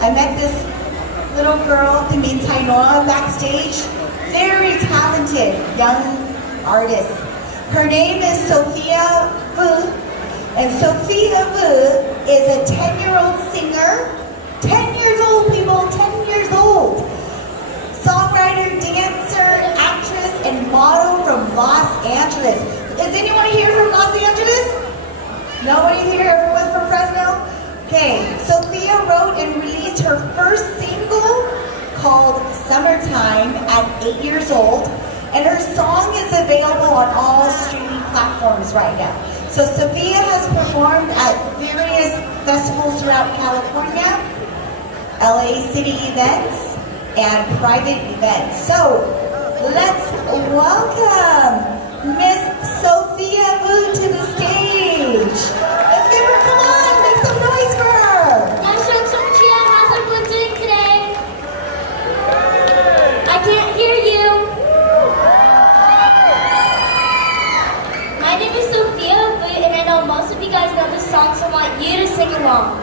I met this little girl, Pimin Tainoa, backstage. Very talented young artist. Her name is Sophia Vue. And Sophia Vue is a 10-year-old singer. 10 years old, people, 10 years old. Songwriter, dancer, actress, and model from Los Angeles. Is anyone here from Los Angeles? Nobody here? Everyone's from Fresno? Okay, Sophia wrote and released her first single called Summertime at 8 years old, and her song is available on all streaming platforms right now. So Sophia has performed at various festivals throughout California, LA city events, and private events. So let's welcome Miss Sophia Vue to the stage. Let's give her, come on, make some noise for her. How's everyone doing today? I can't hear you. My name is Sophia Vue, and I know most of you guys know this song, so I want you to sing along.